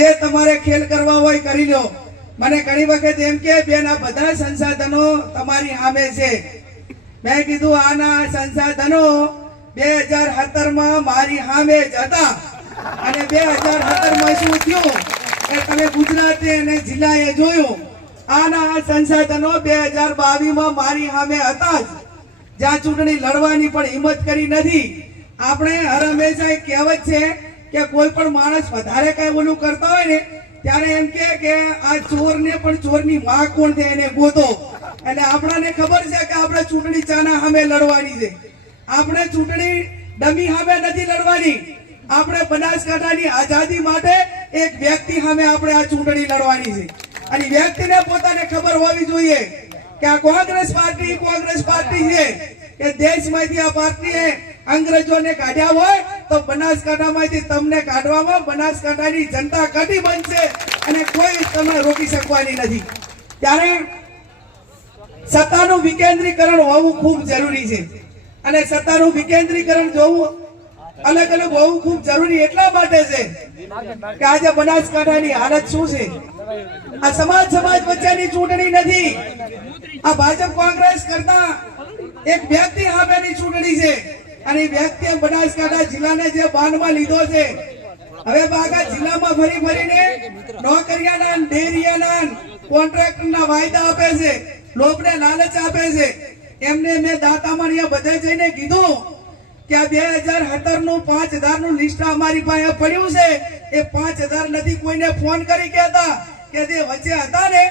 જે તમારે ખેલ કરવા હોય કરી લો. મને ઘણી વખત એમ કે, બેન, આ બધા સંસાધનો તમારી સામે છે. મેં કીધું, આના સંસાધનો બે હજાર સત્તરમાં મારી સામે જ હતા. અને બે હજાર સત્તરમાં શું થયું? કે તમે ગુજરાતે અને જિલ્લાએ જોયું. આના સંસાધનો બે હજાર બાવીસમાં મારી સામે હતા જ. જ્યાં ચૂંટણી લડવાની પણ હિંમત કરી નથી. આપણે હર હંમેશા કહેવત છે કે કોઈ પણ માણસ વધારે કઈ ઓલું કરતા હોય ને, ત્યારે એમ કે આ ચોરને પણ ચોરની માં કોણ છે એને ગોતો. એટલે આપણાને ખબર છે કે આપણે ચૂંટણી ચાના સામે લડવાની છે. આપણે ચૂંટણી ડમી સામે નથી લડવાની. આપણે બનાસકાંઠાની આઝાદી માટે એક વ્યક્તિ સામે આપણે આ ચૂંટણી લડવાની છે. અને વ્યક્તિને પોતાને ખબર હોવી જોઈએ કે આ કોંગ્રેસ પાર્ટી કોંગ્રેસ પાર્ટી છે. કે દેશમાંથી આ પાર્ટીએ અંગ્રેજોને કાઢ્યા હોય તો બનાસકાંઠામાંથી તમને કાઢવામાં બનાસકાંઠાની જનતા કઢી બનશે અને કોઈ તમે રોકી શકવાની નથી. ત્યારે સત્તાનું વિકેન્દ્રીકરણ હોવું ખૂબ જરૂરી છે. અને સત્તાનું વિકેન્દ્રીકરણ જોવું અલગ અલગ હોવું ખૂબ જરૂરી એટલા માટે છે કે આજે બનાસકાંઠાની હાલત શું છે? આ સમાજ સમાજ વચ્ચેની ચૂંટણી નથી. આ ભાજપ કોંગ્રેસ કરતા એક વ્યક્તિ સામેની ચૂંટણી છે. અને વ્યક્તિ બનાસકાંઠા જિલ્લાને જે બાનમાં લીધો છે. હવે બાગા જિલ્લામાં ફરી ફરીને નોકરિયાના ડેરિયાના કોન્ટ્રાક્ટરના વાયદા આપે છે, લોભને લાલચ આપે છે. એમને મેં દાતામાં અહીંયા બધે જઈને કીધું કે આ બે હજાર સત્તરનું પાંચ હજારનું લિસ્ટ અમારી પાસે પડ્યું છે. એ પાંચ હજાર નથી કોઈને ફોન કરી કહેતા કે જે વચ્ચે હતા ને,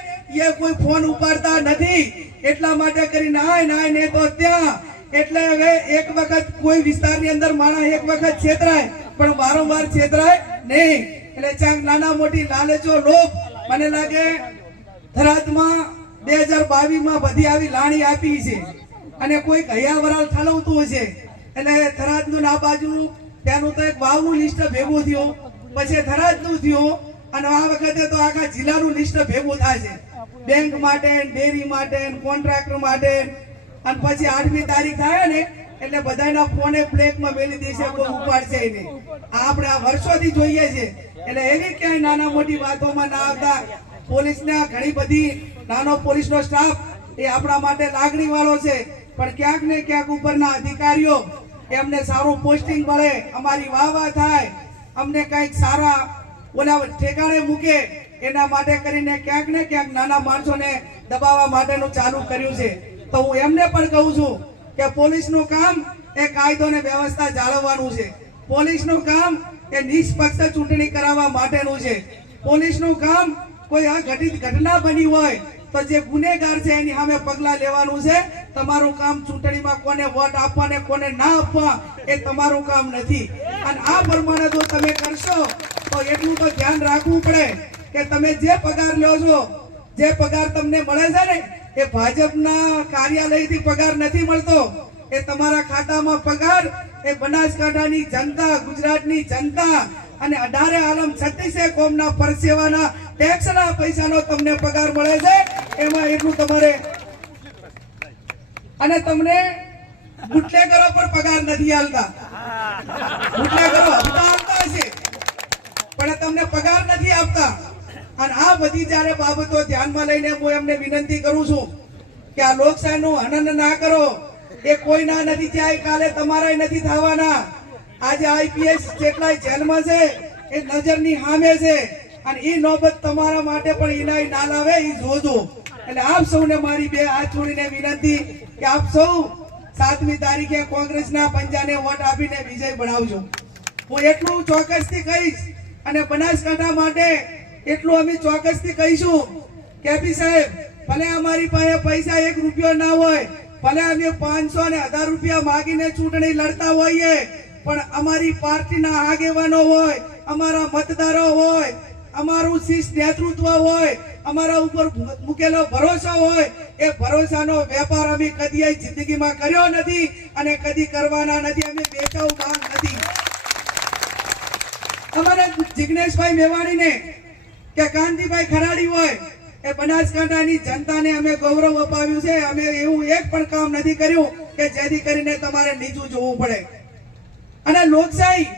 એ કોઈ ફોન ઉપાડતા નથી. એટલા માટે કરી આય નાય ને તો ત્યાં એટલે હવે એક વખત કોઈ વિસ્તારની અંદર માણસ એક વખત છેતરાય, પણ વારંવાર છેતરાય નહીં. એટલે ચાંગ નાના મોટી લાલચો લોભ. મને લાગે થરાદમાં બે હજાર બાવીસમાં બધી આવી લાણી આપી છે. અને કોઈ ગયા વરાલ ઠલવતું હશે. એટલે થરાદનું ના બાજુ ત્યાંનું તો એક વાવનું લિસ્ટ ભેગું થયું. પછી થરાદનું થયું. અને આ વખતે તો આખા જિલ્લાનું લિસ્ટ ભેગું થાય છે બેંક માટે ડેરી માટે કોન્ટ્રાક્ટર માટે અને પછી આઠમી તારીખ થાય ને, એટલે બધાના ફોને બ્લેકમાં મેલી દેશે કોઈ ઉપાડશે નહીં. આપણે આ વર્ષોથી જોઈએ છે. એટલે એવી ક્યાંય નાના મોટી વાતોમાં ના આવતા. પોલીસને ઘણી બધી નાનો પોલીસનો સ્ટાફ એ આપણા માટે લાગણી વાળો છે. પણ ક્યાંક ને ક્યાંક ઉપરના અધિકારીઓ એમને સારું પોસ્ટિંગ મળે, અમારી વાહ વાહ થાય. અમને કંઈક સારા ઓલા ઠેકાણે મૂકે, એના માટે કરીને ક્યાંક ને ક્યાંક નાના માણસોને દબાવવા માટેનું ચાલુ કર્યું છે. તો હું એમને પણ કહું છું કે પોલીસનું કામ એ કાયદો ને વ્યવસ્થા જાળવવાનું છે. પોલીસનું કામ એ નિષ્પક્ષ ચૂંટણી કરાવવા માટેનું છે. પોલીસનું કામ કોઈ અઘટિત ઘટના બની હોય તો જે ગુનેગાર છે એની સામે પગલા લેવાનું છે. તમારું કામ ચૂંટણીમાં કોને વોટ આપવા ને કોને ના આપવા એ તમારું કામ નથી. અને આ પ્રમાણે જો તમે કરશો, તો એટલું તો ધ્યાન રાખવું પડે કે તમે જે પગાર લ્યો છો, જે પગાર તમને મળે છે ને એ ભાજપના કાર્યાલયથી પગાર નથી મળતો. એ તમારા ખાતામાં પગાર, એ બનાસકાંઠાની જનતા, ગુજરાતની જનતા અને અઢારે આલમ છત્રીસે કોમના પરસેવાના ટેક્સના પૈસાનો તમને પગાર મળે છે. એમાં એટલું તમારે અને તમને બુટલેગરો પર પગાર નથી આલતા બુટલેગરો હપ્તા આપતા છે પણ તમને પગાર નથી આપતા. અને આ બધી જ્યારે બાબતો ધ્યાનમાં લઈને હું એમને વિનંતી કરું છું કે આ લોકશાહીનું હનન ના કરો. એ કોઈના નથી થયા કાલે તમારા નથી થવાના. આજે આઈપીએસ જેટલાય જેલમાં છે, એ નજરની સામે છે. અને એ નોબત તમારા માટે પણ ઇનાય ના લાવે એ જોજો. એટલે આપ સૌને મારી બે હાથ જોડીને વિનંતી કે આપ સૌ સાતમી તારીખે કોંગ્રેસના પંજાને વોટ આપીને વિજય બનાવજો. હું એટલું ચોક્કસથી કહીશ અને બનાસકાંઠા માટે એટલું અમે ચોક્કસથી કહીશું. કેપી સાહેબ, ભલે અમારી પાસે પૈસા એક રૂપિયો ના હોય, ભલે અમે પાંચસો ને હજાર રૂપિયા માગીને ચૂંટણી લડતા હોઈએ, પણ અમારી પાર્ટીના આગેવાનો હોય, અમારા મતદારો હોય, અમારું શિસ્ત નેતૃત્વ હોય, અમારા ઉપર મૂકેલો ભરોસો હોય, એ ભરોસાનો વેપાર અમે કદી જિંદગીમાં કર્યો નથી અને કદી કરવાના નથી. અમે વેચાવ કામ નથી. અમારે જિગ્નેશભાઈ મેવાણીને કે કાંતિભાઈ ખરાડી હોય, એ બનાસકાંઠાની જનતાને અમે ગૌરવ અપાવ્યું છે. અમે એવું એક પણ કામ નથી કર્યું કે જેથી કરીને તમારે નીચું જોવું પડે. અને લોકશાહી,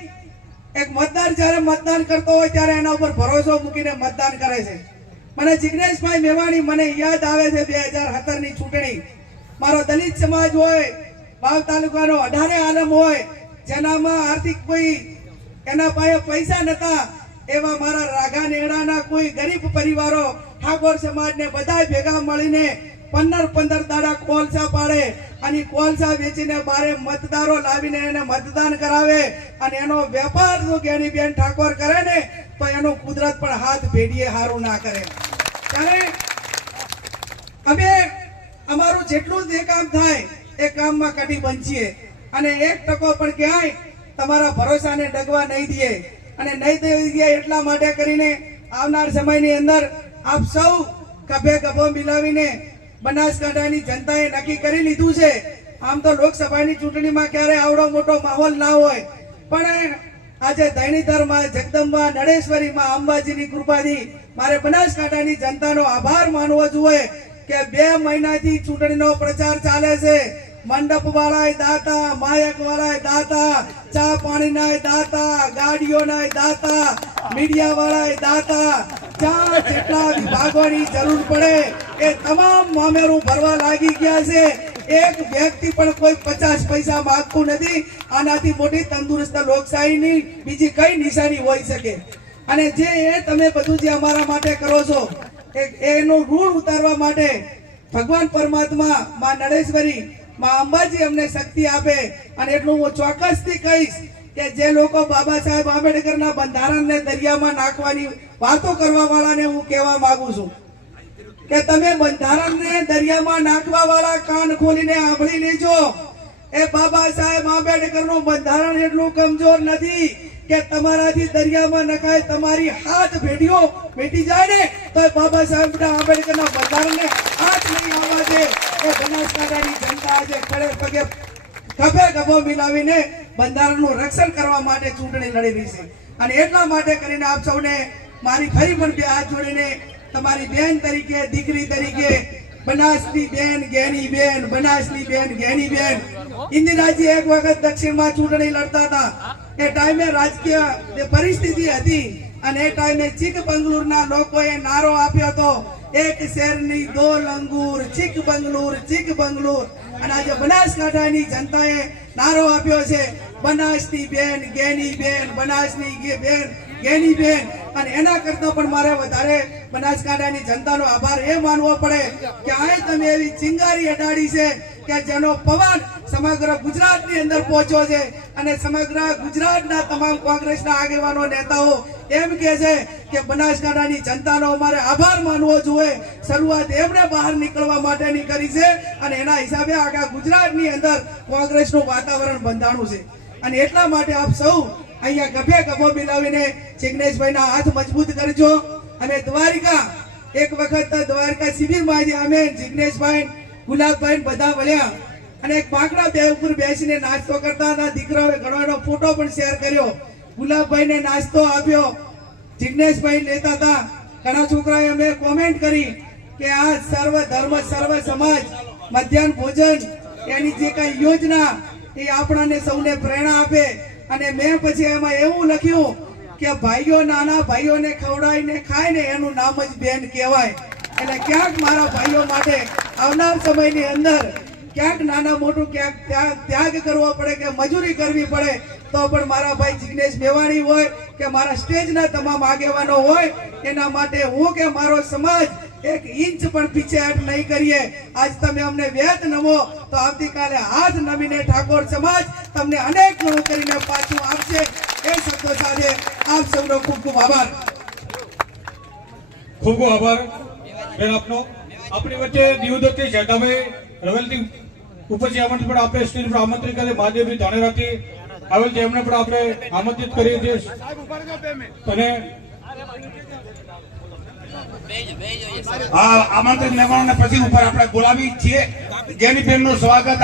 એક મતદાર જ્યારે મતદાન કરતો હોય ત્યારે એના ઉપર ભરોસો મૂકીને મતદાન કરે છે. મને જિગ્નેશભાઈ મેવાણી મને યાદ આવે છે બે હજાર સત્તરની ચૂંટણી. મારો દલિત સમાજ હોય વાવ તાલુકાનો અઢારે આલમ હોય, જેનામાં આર્થિક કોઈ એના પાસે પૈસા નતા એવા મારા રાગા નેડાના કોઈ ગરીબ પરિવારો ઠાકોર સમાજને બધા ભેગા મળીને પંદર પંદર દાડા કોલસા પાડે અને કોલસા વેચીને બારે મતદારો લાવીને એને મતદાન કરાવે અને એનો વેપાર જો જ્ઞાનીબેન ઠાકોર કરે ને, તો એનો કુદરત પણ હાથ ભેડીએ હારું ના કરે. ત્યારે અમે અમારું જેટલું જે કામ થાય, એ કામમાં કટી બંચીએ અને એક ટકો પણ ક્યાંય તમારા ભરોસાને ડગવા નહીં દઈએ. અને નહીં દઈએ એટલા માટે કરીને આવનાર સમયની અંદર આપ સૌ કભે કભો મિલાવીને બનાસકાંઠાની જનતાએ નક્કી કરી લીધું છે. આમ તો લોકસભાની ચૂંટણીમાં ક્યારે આવડો મોટો માહોલ ના હોય. પણ આજે ધૈણીધરમાં, જગદંબા, નડેશ્વરીમાં, અંબાજીની કૃપાથી મારે બનાસકાંઠાની જનતાનો આભાર માનવો જોઈએ કે બે મહિનાથી ચૂંટણીનો પ્રચાર ચાલે છે. મંડપ વાળાએ દાતા માયક વાળાએ દાતા, ચા પાણીના દાતા ગાડીઓના દાતા મીડિયા વાળાએ દાતા. જ્યાં જેટલા વિભાગોની જરૂર પડે એ તમામ મામેરું ભરવા લાગી ગયા છે. એક વ્યક્તિ પણ કોઈ પચાસ પૈસા માંગતું નથી. આનાથી મોટી તંદુરસ્ત લોકશાહીની બીજી કઈ નિશાની હોઈ શકે? અને જે એ તમે બધું જે અમારા માટે કરો છો એનું ઋણ ઉતારવા માટે ભગવાન પરમાત્મા માં નડેશ્વરી માં અંબાજી અમને શક્તિ આપે અને એટલું હું ચોક્કસથી કહીશ કે જે લોકો બાબા સાહેબ આંબેડકરના બંધારણને દરિયામાં નાખવાની વાતો કરવા વાળાને હું કહેવા માંગુ છું કે તમે બંધારણને દરિયામાં નાખવા વાળા કાન ખોલીને સાંભળી લેજો. એ બાબા સાહેબ આંબેડકરનું બંધારણ એટલું કમજોર નથી. કે તમારાથી દરિયામાં નખાય તમારી હાથ ભેડીઓ મેટી જાય ને, તો બાબા સાહેબ આંબેડકરના બંધારણને હાથ નહીં આવવા દે. એ બનાસકાંઠાની જનતા આજે ખડે પગે ખભે ખભો મિલાવીને બંધારણનું રક્ષણ કરવા માટે ચૂંટણી લડી રહી છે. અને એટલા માટે કરીને આપ સૌને મારી ફરી પણ બે હાથ જોડીને તમારી બેન તરીકે, દીકરી તરીકે, બનાસની બેન, ગેની બેન, બનાસની બેન, ગેની બેન. ઇન્દિરાજી એક વખત દક્ષિણમાં ચૂંટણી લડતા હતા. એ ટાઈમે રાજકીય પરિસ્થિતિ હતી અને એ ટાઈમે ચીક બંગલુરના લોકોએ નારો આપ્યો હતો. એક શેરની દો લંગૂર ચીક બંગલુર ચીક બંગલુર અને આજે બનાસકાંઠાની જનતાએ નારો આપ્યો છે. બનાસની બેન, ગેની બેન, બનાસની બેન, ગેની બેન. અને એના કરતા પણ મારે વધારે બનાસકાંઠાની જનતાનો આભાર એ માનવો પડે કે અહીં તમે એવી ચિંગારી અડાડી છે કે જેનો પવન સમગ્ર ગુજરાતની અંદર પહોંચ્યો છે અને સમગ્ર ગુજરાતના તમામ કોંગ્રેસના આગેવાનો, નેતાઓ એમ કે છે કે બનાસકાંઠાની જનતાનો અમારે આભાર માનવો જોઈએ. શરૂઆત એમણે બહાર નીકળવા માટેની કરી છે અને એના હિસાબે આખા ગુજરાતની અંદર કોંગ્રેસનું વાતાવરણ બંધાણું છે. અને એટલા માટે આપ સૌ અહીંયા ગભે ગભો મિલાવીને જિગ્નેશભાઈના હાથ મજબૂત કરજો. અમે દ્વારિકા, એક વખત દ્વારકા શિબિરમાં જે અમે જિગ્નેશભાઈ ગુલાબભાઈ બધા મળ્યા અને એક બાકડા બે ઉપર બેસીને નાસ્તો કરતા હતા. દીકરાઓએ ઘણો ફોટો પણ શેર કર્યો. ગુલાબભાઈને નાસ્તો આપ્યો. જિગ્નેશભાઈ લેતા હતા. ઘણા છોકરાએ અમે કોમેન્ટ કરી કે આ સર્વ ધર્મ, સર્વ સમાજ, મધ્યાહન ભોજન, એની જે કઈ યોજના, એ આપણાને સૌને પ્રેરણા આપે. અને મેં પછી એમાં એવું લખ્યું કે ભાઈઓ નાના, ભાઈઓને ખવડાવીને ખાય ને એનું નામ જ બેન કહેવાય. એટલે ક્યાંક મારા ભાઈઓ માટે આવનાર સમયની અંદર ક્યાંક નાના મોટું ક્યાંક ત્યાગ ત્યાગ કરવો પડે કે મજૂરી કરવી પડે, તો પણ મારા ભાઈ જિગ્નેશ મેવાણી હોય કે મારા સ્ટેજના તમામ આગેવાનો હોય, એના માટે હું કે મારો સમાજ એક ઇંચ પણ પીછે હટ નહીં કરીએ. આજ તમે અમને વેત નમો, તો આવતીકાલે હાથ નમીને ઠાકોર સમાજ તમને અનેક ગણું કરીને પાછું આપશે. એ શબ્દો સાથે આપ સૌનો ખૂબ ખૂબ આભાર. ખૂબ ખૂબ આભાર, બેન આપનો. આપણી વચ્ચે નિવૃત્તિ જેઠાભાઈ રવેલથી ઉપરથી આમંત્રણ પણ આપણે સ્ટેજ પર આમંત્રિત કરે મહાદેવજી ધાનેરાથી આવેલ છે એમને પણ આપણે આમંત્રિત કરીએ છીએ. અને આમંત્રિત મહેમાનોને પછી ઉપર આપણે બોલાવી છીએ. જેની બેનનું સ્વાગત